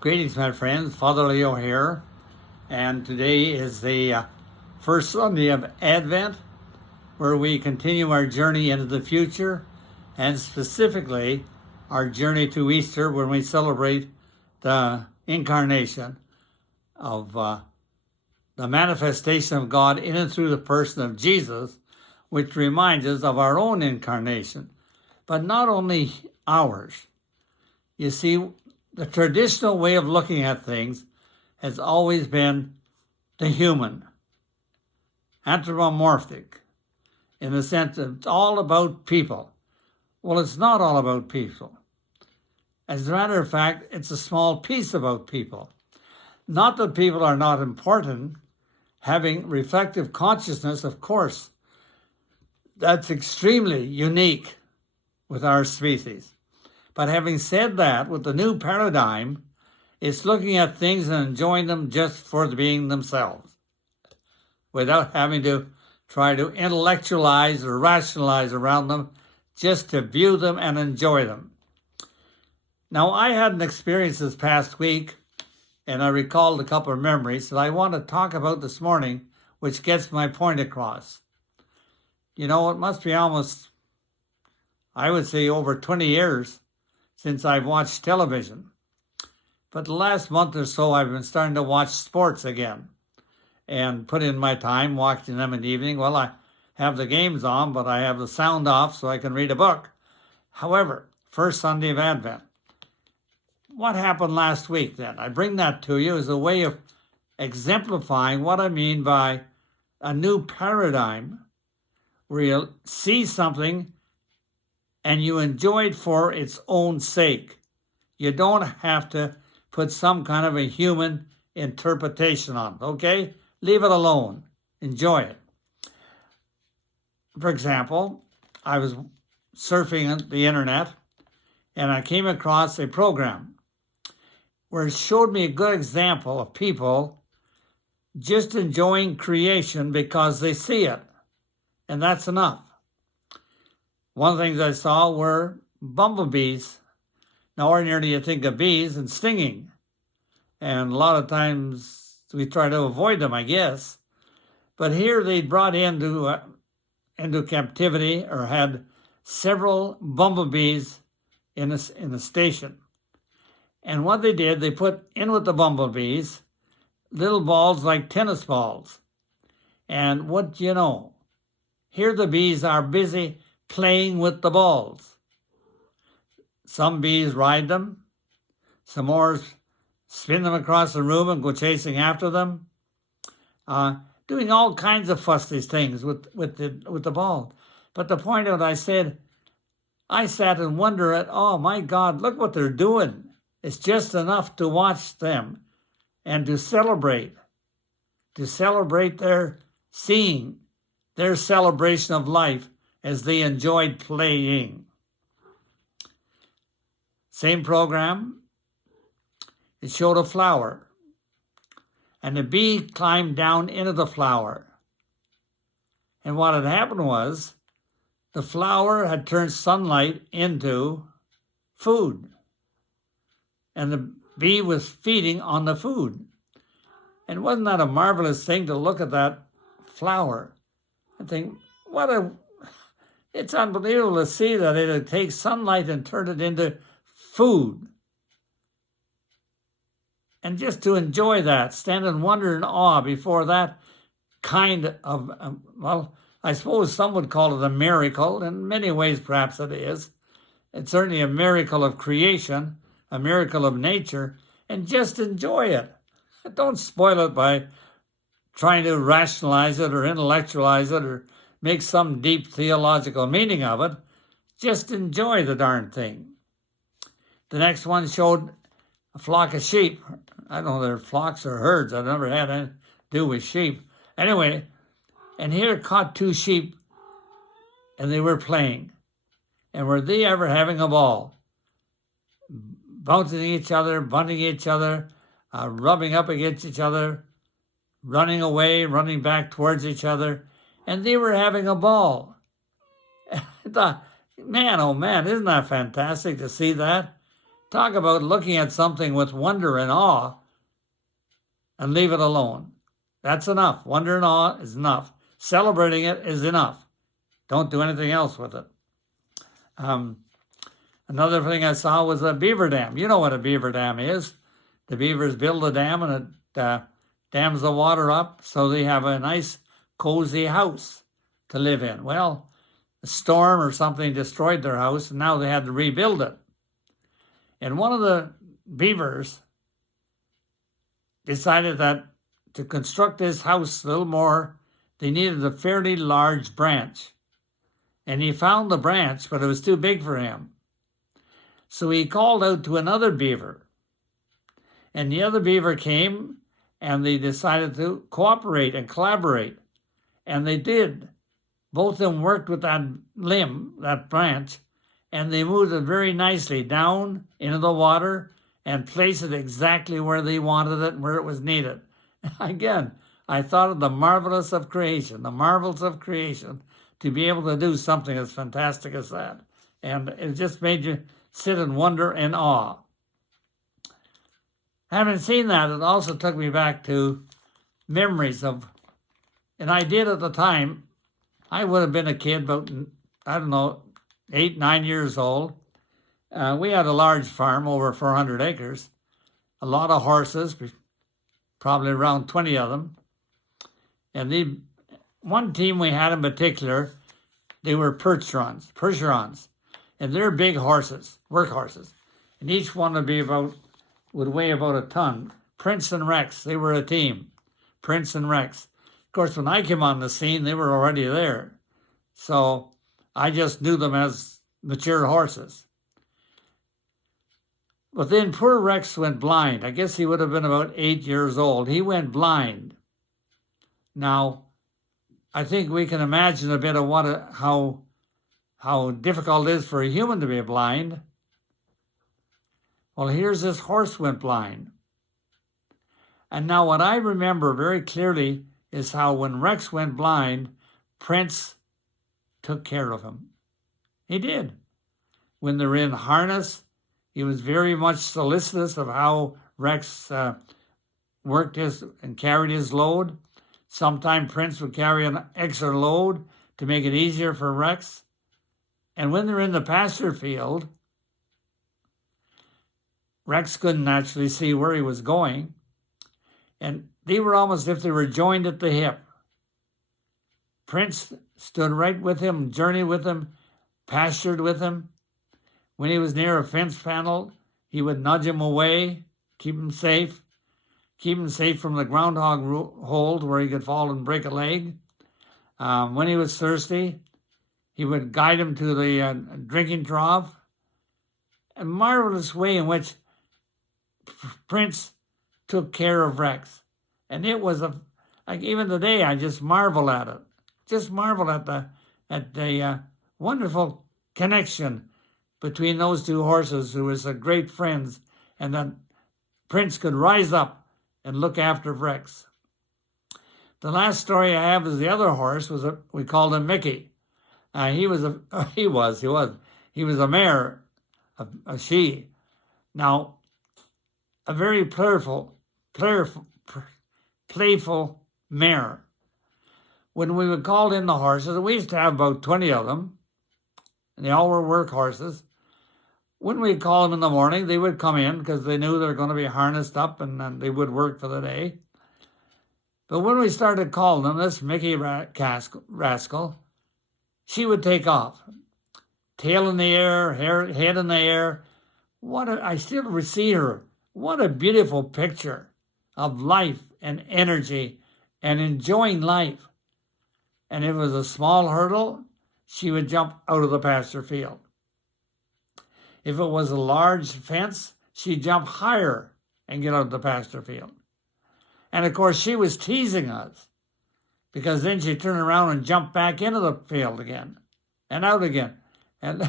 Greetings, my friends. Father Leo here, and today is the first Sunday of Advent, where we continue our journey into the future, and specifically our journey to Easter, when we celebrate the incarnation of the manifestation of God in and through the person of Jesus, which reminds us of our own incarnation, but not only ours. You see, the traditional way of looking at things has always been the human, anthropomorphic, in the sense that it's all about people. Well, it's not all about people. As a matter of fact, it's a small piece about people. Not that people are not important. Having reflective consciousness, of course, that's extremely unique with our species. But having said that, with the new paradigm, it's looking at things and enjoying them just for being themselves, without having to try to intellectualize or rationalize around them, just to view them and enjoy them. Now, I had an experience this past week, and I recalled a couple of memories that I want to talk about this morning, which gets my point across. You know, it must be almost, I would say, over 20 years since I've watched television. But the last month or so, I've been starting to watch sports again and put in my time watching them in the evening. Well, I have the games on, but I have the sound off so I can read a book. However, first Sunday of Advent. What happened last week then? I bring that to you as a way of exemplifying what I mean by a new paradigm, where you see something and you enjoy it for its own sake. You don't have to put some kind of a human interpretation on it, okay? Leave it alone. Enjoy it. For example, I was surfing the internet and I came across a program where it showed me a good example of people just enjoying creation because they see it, and that's enough. One of the things I saw were bumblebees. Now, ordinarily you think of bees and stinging, and a lot of times we try to avoid them, I guess. But here they brought into captivity, or had several bumblebees in a station. And what they did, they put in with the bumblebees little balls like tennis balls. And what do you know? Here the bees are busy playing with the balls. Some bees ride them, some more spin them across the room and go chasing after them, doing all kinds of fussy things with the ball. But the point of it, I sat and wondered at, oh my God, look what they're doing. It's just enough to watch them and to celebrate their seeing, their celebration of life, as they enjoyed playing. Same program, it showed a flower, and the bee climbed down into the flower. And what had happened was, the flower had turned sunlight into food, and the bee was feeding on the food. And wasn't that a marvelous thing to look at that flower and think, it's unbelievable to see that it takes sunlight and turn it into food. And just to enjoy that, stand in wonder and awe before that kind of, well, I suppose some would call it a miracle. In many ways, perhaps it is. It's certainly a miracle of creation, a miracle of nature, and just enjoy it. Don't spoil it by trying to rationalize it or intellectualize it or make some deep theological meaning of it. Just enjoy the darn thing. The next one showed a flock of sheep. I don't know if they're flocks or herds. I've never had anything to do with sheep. Anyway, and here caught two sheep, and they were playing. And were they ever having a ball? Bouncing each other, bunting each other, rubbing up against each other, running away, running back towards each other, and they were having a ball. I thought, man, oh man, isn't that fantastic to see that? Talk about looking at something with wonder and awe and leave it alone. That's enough. Wonder and awe is enough. Celebrating it is enough. Don't do anything else with it. Another thing I saw was a beaver dam. You know what a beaver dam is. The beavers build a dam and it dams the water up so they have a nice, cozy house to live in. Well, a storm or something destroyed their house, and now they had to rebuild it. And one of the beavers decided that to construct this house a little more, they needed a fairly large branch. And he found the branch, but it was too big for him. So he called out to another beaver. And the other beaver came, and they decided to cooperate and collaborate. And they did. Both of them worked with that limb, that branch, and they moved it very nicely down into the water and placed it exactly where they wanted it and where it was needed. Again, I thought of the marvelous of creation, the marvels of creation, to be able to do something as fantastic as that. And it just made you sit in wonder and awe. Having seen that, it also took me back to memories of, and I did at the time, I would have been a kid, about, I don't know, 8, 9 years old. We had a large farm, over 400 acres, a lot of horses, probably around 20 of them. And the one team we had in particular, they were Percherons, and they're big horses, work horses. And each one would weigh about a ton. Prince and Rex, they were a team, Prince and Rex. Of course, when I came on the scene, they were already there. So I just knew them as mature horses. But then poor Rex went blind. I guess he would have been about 8 years old. He went blind. Now, I think we can imagine a bit of how difficult it is for a human to be blind. Well, here's this horse went blind. And now what I remember very clearly is how when Rex went blind, Prince took care of him. He did. When they were in harness, he was very much solicitous of how Rex worked and carried his load. Sometimes Prince would carry an extra load to make it easier for Rex. And when they're in the pasture field, Rex couldn't actually see where he was going. And they were almost as if they were joined at the hip. Prince stood right with him, journeyed with him, pastured with him. When he was near a fence panel, he would nudge him away, keep him safe from the groundhog hold where he could fall and break a leg. When he was thirsty, he would guide him to the drinking trough. A marvelous way in which Prince took care of Rex. And it was like even today, I just marvel at it. Just marvel at the wonderful connection between those two horses, who was great friends, and that Prince could rise up and look after Rex. The last story I have is the other horse we called him Mickey. He was a mare, a she. Now, a very playful mare. When we would call in the horses, we used to have about 20 of them, and they all were work horses. When we'd call them in the morning, they would come in because they knew they were going to be harnessed up and they would work for the day. But when we started calling them, this Mickey rascal, she would take off. Tail in the air, head in the air. I still see her. What a beautiful picture of life and energy and enjoying life. And if it was a small hurdle, she would jump out of the pasture field. If it was a large fence, she'd jump higher and get out of the pasture field. And of course, she was teasing us, because then she'd turn around and jump back into the field again and out again. And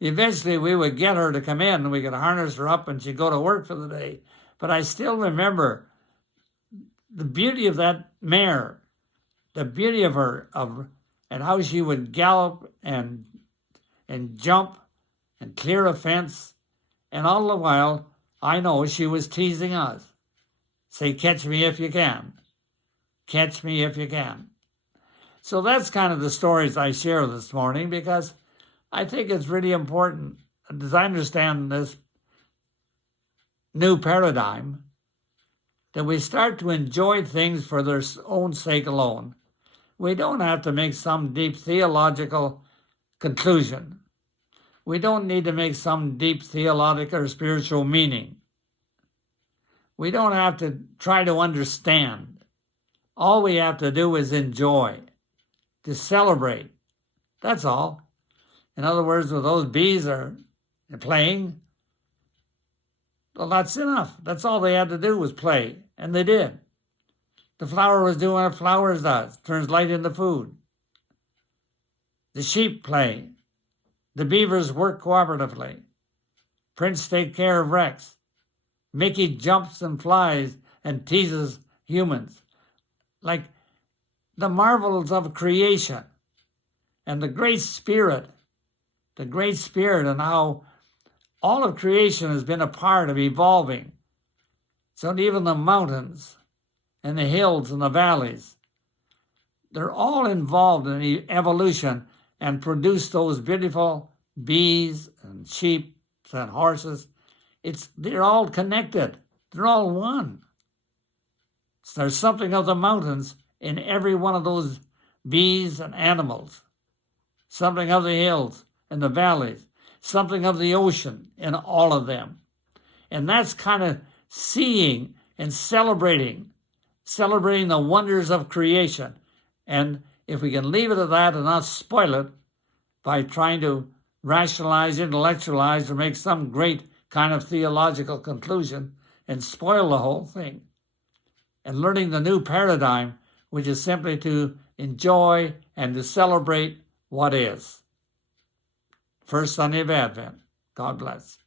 eventually we would get her to come in and we could harness her up and she'd go to work for the day. But I still remember the beauty of that mare, the beauty of her, and how she would gallop and jump and clear a fence And all the while, I know she was teasing us. Say, catch me if you can. Catch me if you can. So that's kind of the stories I share this morning, because I think it's really important, as I understand this new paradigm, that we start to enjoy things for their own sake alone. We don't have to make some deep theological conclusion. We don't need to make some deep theological or spiritual meaning. We don't have to try to understand. All we have to do is enjoy, to celebrate. That's all. In other words, when those bees are playing, well, that's enough. That's all they had to do was play, and they did. The flower was doing what flowers does, turns light into food. The sheep play. The beavers work cooperatively. Prince takes care of Rex. Mickey jumps and flies and teases humans. Like the marvels of creation and the Great Spirit and how all of creation has been a part of evolving. So even the mountains and the hills and the valleys, they're all involved in evolution and produce those beautiful bees and sheep and horses. They're all connected. They're all one. So there's something of the mountains in every one of those bees and animals, something of the hills and the valleys, something of the ocean in all of them. And that's kind of seeing and celebrating the wonders of creation. And if we can leave it at that and not spoil it by trying to rationalize, intellectualize, or make some great kind of theological conclusion and spoil the whole thing. And learning the new paradigm, which is simply to enjoy and to celebrate what is. First Sunday of Advent. God bless.